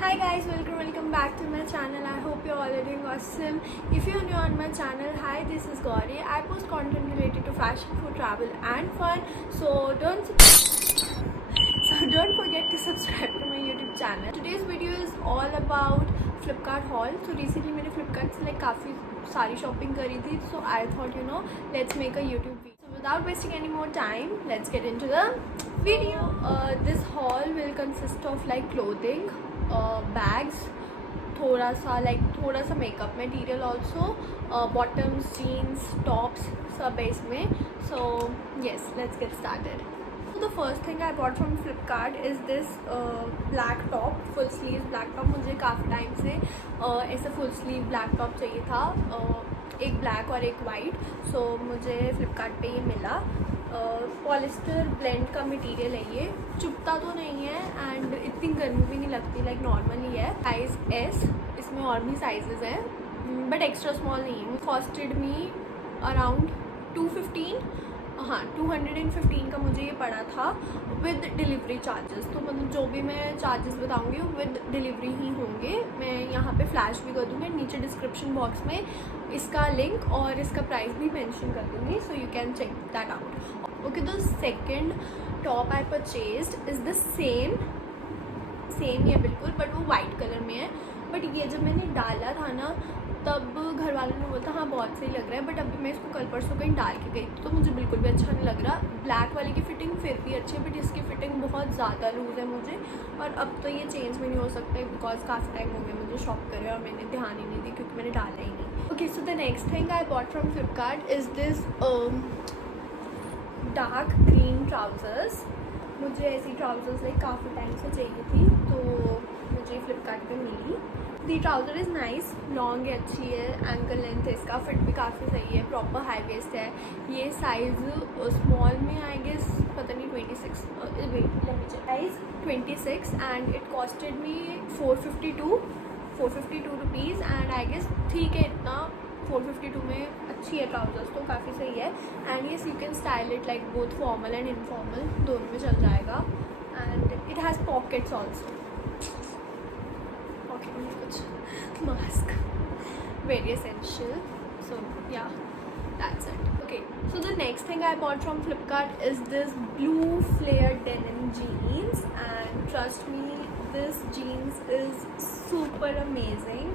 Hi guys, welcome back to my channel. I hope you're all doing awesome. If you're new on my channel, hi, this is Gauri. I post content related to fashion, food, travel and fun. So don't forget to subscribe to my YouTube channel. Today's video is all about Flipkart haul. So recently मैंने Flipkart से काफ़ी सारी shopping करी थी. So I thought let's make a YouTube video. So without wasting any more time, let's get into the video. This haul will consist of clothing, bags, थोड़ा सा makeup material also, bottoms, jeans, tops सब है इसमें. So yes, let's get started. So the first thing I bought from Flipkart is this black top, full sleeves black top. मुझे काफ़ी time से ऐसा full sleeve black top चाहिए था, एक ब्लैक और एक वाइट. सो मुझे Flipkart पे ये मिला. पॉलिस्टर ब्लेंड का मटेरियल है, ये चुभता तो नहीं है एंड इतनी गर्मी भी नहीं लगती, लाइक ही है. साइज़ एस, इसमें और भी साइजेस हैं बट एक्स्ट्रा स्मॉल नहीं है. कॉस्टेड मी अराउंड 215 का मुझे ये पड़ा था विद डिलीवरी चार्जेस. तो मतलब जो भी मैं चार्जेस बताऊंगी वो विद डिलीवरी ही होंगे. मैं यहाँ पे फ्लैश भी कर दूँगी, नीचे डिस्क्रिप्शन बॉक्स में इसका लिंक और इसका प्राइस भी मेंशन कर दूँगी, so you can check that out. Okay, the second top I purchased is the same ही है बिल्कुल, बट वो वाइट कलर में है. बट ये जब मैंने डाला था ना, तब घर वालों ने बोला था हाँ बहुत सही लग रहा है. बट अभी मैं इसको कल परसों कहीं डाल के गई तो मुझे बिल्कुल भी अच्छा नहीं लग रहा. ब्लैक वाले की फ़िटिंग फिर भी अच्छी है, बट इसकी फ़िटिंग बहुत ज़्यादा लूज़ है मुझे, और अब तो ये चेंज भी नहीं हो सकता है बिकॉज काफ़ी टाइम हो गया मुझे शॉप करे और मैंने ध्यान ही नहीं दी क्योंकि मैंने डाला ही नहीं. Okay, so the next thing I bought from Flipkart is this dark green trousers. मुझे ऐसी ट्राउज़र्स काफ़ी टाइम से चाहिए थी तो मुझे फ्लिपकार्ट पे मिली. दी ट्राउज़र इज़ नाइस, लॉन्ग है, अच्छी है, एंकल लेंथ है, इसका फिट भी काफ़ी सही है, प्रॉपर हाई वेस्ट है. ये साइज़ स्मॉल में आई गेस पता नहीं 26 size 26 and it costed me 452 rupees and I guess ठीक है इतना. 452 में अच्छी है ट्राउज़र्स, तो काफ़ी सही है. And yes, you can style it like both formal and informal, दोनों में चल जाएगा. And it has pockets also, pocket में कुछ मास्क, वेरी एसेंशियल. सो या, that's it. Okay, so the next thing I bought from Flipkart is this blue flare denim jeans, and trust me, this jeans is super amazing.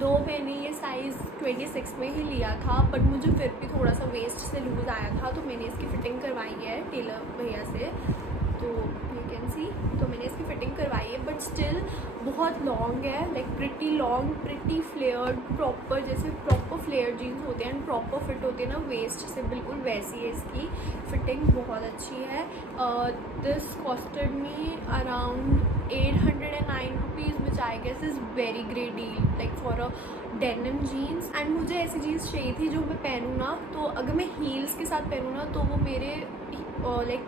दो मैंने ये size 26 में ही लिया था, but मुझे फिर भी थोड़ा सा वेस्ट से लूज़ आया था, तो मैंने इसकी फ़िटिंग करवाई है टेलर भैया से. तो यू कैन सी, तो मैंने इसकी फ़िटिंग करवाई है, बट स्टिल बहुत लॉन्ग है, like pretty long, pretty flared, proper जैसे प्रॉपर फ्लेयर जीन्स होते हैं एंड प्रॉपर फिट होती है ना वेस्ट से, बिल्कुल वैसी है इसकी फ़िटिंग, बहुत अच्छी है. This costed me around 809 rupees which I guess is very great deal like for a denim jeans. And मुझे ऐसी जीन्स चाहिए थी जो मैं पहनूँ ना, तो अगर मैं हील्स के साथ पहनूँ ना तो वो मेरे लाइक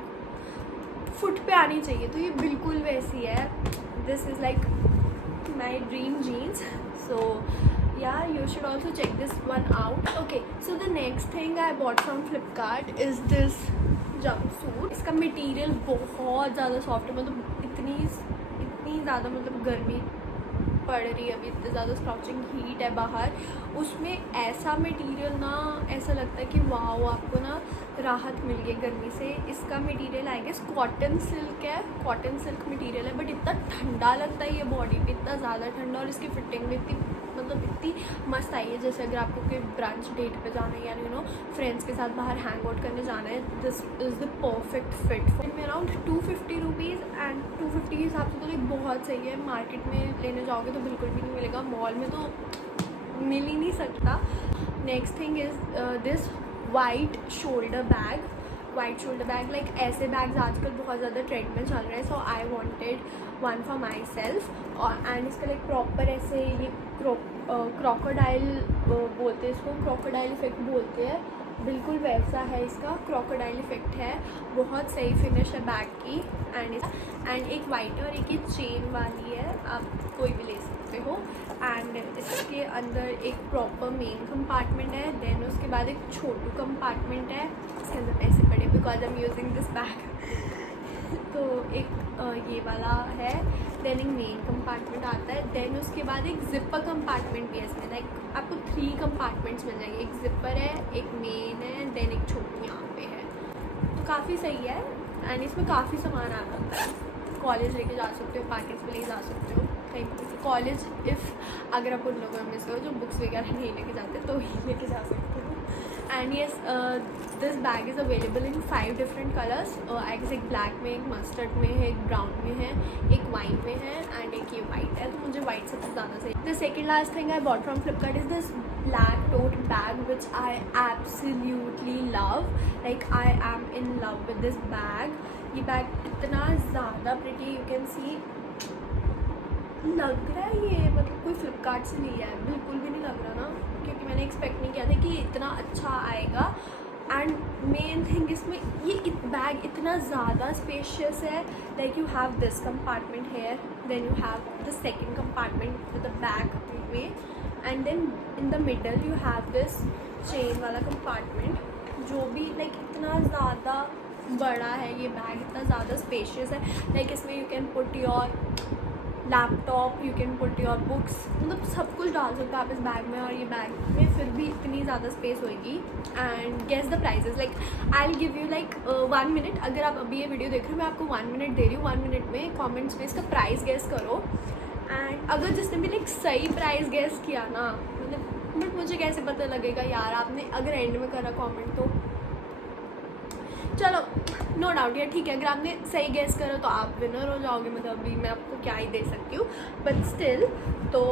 फुट पे आनी चाहिए, तो ये बिल्कुल वैसी है. This is like my dream jeans. So yeah, you should also check this one out. Okay, so the next thing I bought from Flipkart is this jumpsuit. इसका मटेरियल बहुत ज़्यादा सॉफ्ट है, मतलब इतनी ज़्यादा मतलब गर्मी पड़ रही है अभी, इतनी ज़्यादा स्कॉचिंग हीट है बाहर, उसमें ऐसा मटेरियल ना ऐसा लगता है कि वाओ आपको ना राहत मिल गई गर्मी से. इसका material I guess cotton silk material है, बट इतना ठंडा लगता है ये बॉडी पे, इतना ज़्यादा ठंडा, और इसकी फिटिंग भी इतनी मस्त आई है. जैसे अगर आपको कोई ब्रंच डेट पे जाना है या फ्रेंड्स के साथ बाहर हैंग आउट करने जाना है, this is the perfect fit. में अराउंड 250 रुपीज़ एंड 250 के हिसाब से तो बहुत सही है. मार्केट में लेने जाओगे तो बिल्कुल भी नहीं मिलेगा, मॉल में तो मिल ही नहीं सकता. Next thing is this white shoulder bag. Like ऐसे बैग्स आजकल बहुत ज़्यादा ट्रेंड में चल रहे हैं, so I wanted one for myself. And इसका लाइक प्रॉपर ऐसे ये क्रोकोडाइल बोलते हैं इसको, क्रोकोडाइल इफेक्ट बोलते हैं, बिल्कुल वैसा है इसका, क्रोकोडाइल इफेक्ट है. बहुत सही फिनिश है बैग की. एंड एक वाइट है और एक ये चेन वाली है, आप कोई भी ले सकते हो. एंड इसके अंदर एक प्रॉपर मेन कंपार्टमेंट है, देन उसके बाद एक छोटू कंपार्टमेंट है. इसके अंदर पैसे पड़े because I am using this bag. तो एक ये वाला है, देन एक मेन कंपार्टमेंट आता है, देन उसके बाद एक जिपर कंपार्टमेंट भी है इसमें। लाइक आपको 3 कंपार्टमेंट्स मिल जाएंगे, एक जिपर है, एक मेन है, देन एक छोटी यहाँ पे है। तो काफ़ी सही है एंड इसमें काफ़ी सामान आ जाता है। कॉलेज लेके जा सकते हो, पार्टीज पे ले जा सकते हो कहीं पे। कॉलेज अगर आप उन लोगों में से हो जो बुक्स वगैरह नहीं लेके जाते तो ही लेके जा सकते हो। And yes, this bag is available in 5 different colours. I guess एक ब्लैक में, एक मस्टर्ड में है, एक ब्राउन में है, एक वाइन में है एंड एक ये वाइट है। तो मुझे वाइट सबसे ज़्यादा सही। The second last thing I bought from Flipkart is this black tote bag which I absolutely love. Like I am in love with this bag. ये बैग इतना ज़्यादा प्रिटी, यू कैन सी लग रहा है ये मतलब कोई फ्लिपकार्ट से लिया है, बिल्कुल भी नहीं लग रहा ना, क्योंकि मैंने एक्सपेक्ट नहीं किया था कि इतना अच्छा आएगा। एंड मेन थिंग इसमें ये बैग इतना ज़्यादा स्पेशियस है। Like you have this compartment here, then you have the second compartment with the back way and then in the middle you have this chain वाला कंपार्टमेंट जो भी like इतना ज़्यादा बड़ा है। ये बैग इतना ज़्यादा स्पेशियस है। लाइक इसमें you can put your laptop, you can put your books, मतलब सब कुछ डाल सकते हो आप इस बैग में। और ये बैग में फिर भी इतनी ज़्यादा स्पेस होगी। And guess the prices, like I will give you like 1 minute. अगर आप अभी ये वीडियो देख रहे हो मैं आपको 1 मिनट दे रही हूँ। 1 मिनट में कॉमेंट्स में इसका प्राइस गेस करो। एंड अगर जिसने भी लाइक सही प्राइस गेस किया ना, मतलब बट मुझे कैसे पता लगेगा यार, आपने अगर एंड में करा कमेंट तो चलो नो डाउट यार, ठीक है। अगर आपने सही गेस करा तो आप विनर हो जाओगे, मतलब अभी मैं आपको क्या ही दे सकती हूँ, बट स्टिल। तो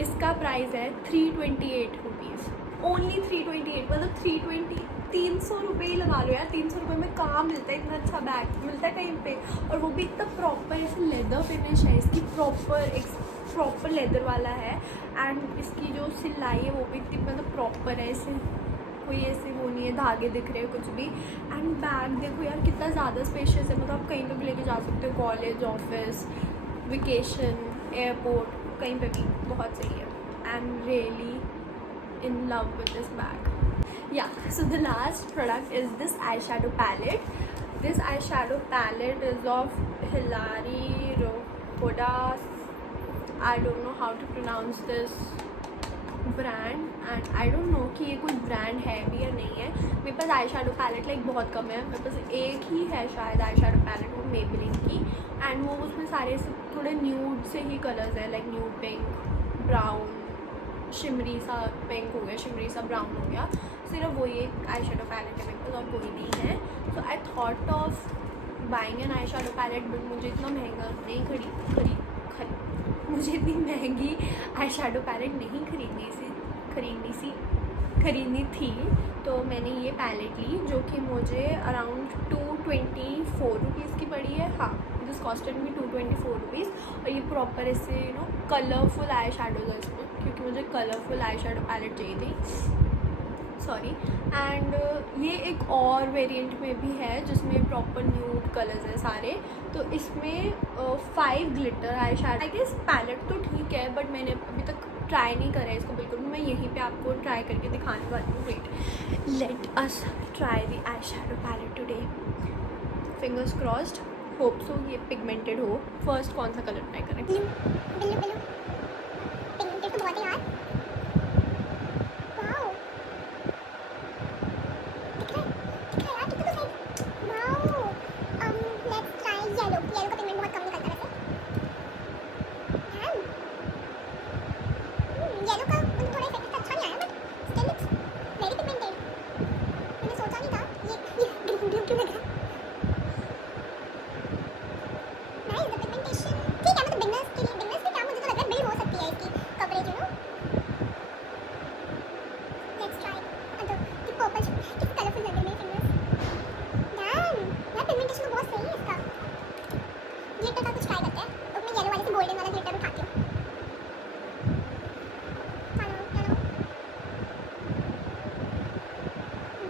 इसका प्राइस है 328 रुपीज़, ओनली 328। मतलब 300 रुपये ही लगा लो यार। 300 रुपये में कहाँ मिलता है इतना अच्छा बैग, मिलता है कहीं पे, और वो भी इतना प्रॉपर ऐसे लेदर फिनिश है इसकी, प्रॉपर लेदर वाला है। एंड इसकी जो सिलाई है वो भी इतनी मतलब प्रॉपर है, इसे कोई ऐसे वो नहीं है धागे दिख रहे हैं कुछ भी। एंड बैग देखो यार कितना ज़्यादा स्पेशियस है, मतलब आप कहीं पे भी लेके जा सकते हो, कॉलेज, ऑफिस, वेकेशन, एयरपोर्ट, कहीं पे भी बहुत सही है। I am really in love with this bag. Yeah, so the last product is this eyeshadow palette. This eyeshadow palette is of Hilary Rohoda. I don't know how to pronounce this brand and I don't know कि ये कोई brand है भी या नहीं है। मेरे पास eyeshadow palette like बहुत कम है, मेरे पास एक ही है शायद eyeshadow palette, वो Maybelline की। and वो उसमें सारे थोड़े nude से ही colours है, like nude pink, brown, shimmery सा पिंक हो गया, शिमरी सा ब्राउन हो गया। सिर्फ वो ये आई शेडो पैलेट है मेरे पास और कोई नहीं है। So I thought of buying an eye shadow palette, but मुझे इतना महंगा नहीं मुझे इतनी महंगी आई शेडो पैलेट नहीं खरीदनी थी। तो मैंने ये पैलेट ली जो कि मुझे अराउंड 224 रुपीज़ की पड़ी है। हाँ, दिस कॉस्टेड मी 224 रुपीज़। और ये प्रॉपर ऐसे कलरफुल आई शेडोज है इसमें, क्योंकि मुझे कलरफुल आई शेडो पैलेट चाहिए थी, सॉरी। एंड ये एक और वेरिएंट में भी है जिसमें प्रॉपर न्यूड कलर्स हैं सारे। तो इसमें 5 glitter eye shadow. I guess palette तो ठीक है बट मैंने अभी तक ट्राई नहीं करा है इसको बिल्कुल भी। मैं यहीं पे आपको ट्राई करके दिखाने वाली हूँ। Wait, let us try the eye shadow palette today. Fingers crossed, hope so ये पिगमेंटेड हो। फर्स्ट कौन सा कलर ट्राई करें? ब्लू पिगमेंटेड तो बहुत है यार। वाओ, दिख रहा है यार कितना सही। वाओ, लेट्स ट्राई येलो का पिगमेंट बहुत कम निकलता है वैसे। येलो का थोड़ा इफेक्ट अच्छा नहीं आया but still it's very pigmented. मैंने सोचा नहीं था ये ब्लू क्यों लग रहा है। नाइस, द पिगमेंटेशन ठीक है, मतलब बिगनर्स के क्या मुझे तो लग रहा है बिल्ड हो सकती है इसकी coverage, you know. Let's try. ये पर्पल कितना कलरफुल लग रहा है मेरे फिंगर्स। डैम, यार पिगमेंटेशन तो बहुत सही है इसका। ग्लिटर का कुछ ट्राई करते हैं। तो मैं येलो वाले से गोल्डन वाला ग्लिटर उठाती हूँ।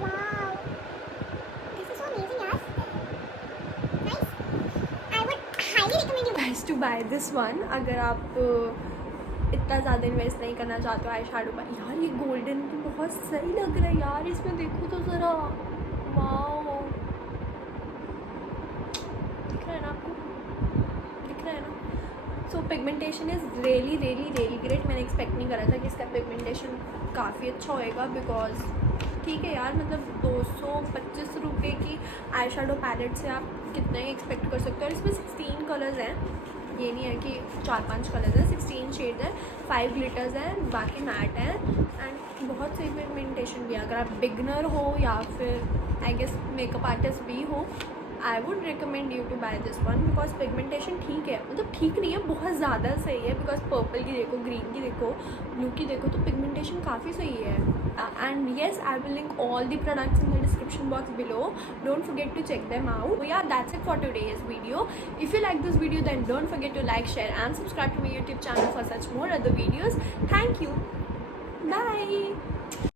Wow, this is so amazing यार। Nice, I would highly recommend you guys to buy this one. अगर आप इतना ज़्यादा इन्वेस्ट नहीं करना चाहते हो आई शेडो पर। यार ये गोल्डन भी बहुत सही लग रहा है यार, इसमें देखो तो ज़रा। वाओ, है ना आपको, दिख रहा है ना. So pigmentation is really really really great. मैंने एक्सपेक्ट नहीं करा था कि इसका पिगमेंटेशन काफ़ी अच्छा होएगा, बिकॉज ठीक है यार, मतलब 225 रुपये की आई शेडो पैलेट से आप कितना ही एक्सपेक्ट कर सकते हो. और इसमें 16 कलर्स हैं, ये नहीं है कि 4-5 कलर्स हैं, 16 शेड्स हैं, 5 ग्लिटर्स हैं, बाकी मैट हैं एंड बहुत सही पिगमेंटेशन भी है. अगर आप बिगनर हो या फिर आई गेस मेकअप आर्टिस्ट भी हो, I would recommend you to buy this one, because pigmentation ठीक है, मतलब ठीक नहीं है, बहुत ज़्यादा सही है. बिकॉज पर्पल की देखो, ग्रीन की देखो, ब्लू की देखो, तो पिगमेंटेशन काफ़ी सही है. And yes, I will link all the products in the description box below. Don't forget to check them out. So yeah, that's it for today's video. If you like this video, then don't forget to like, share and subscribe to my YouTube channel for such more other videos. Thank you. Bye.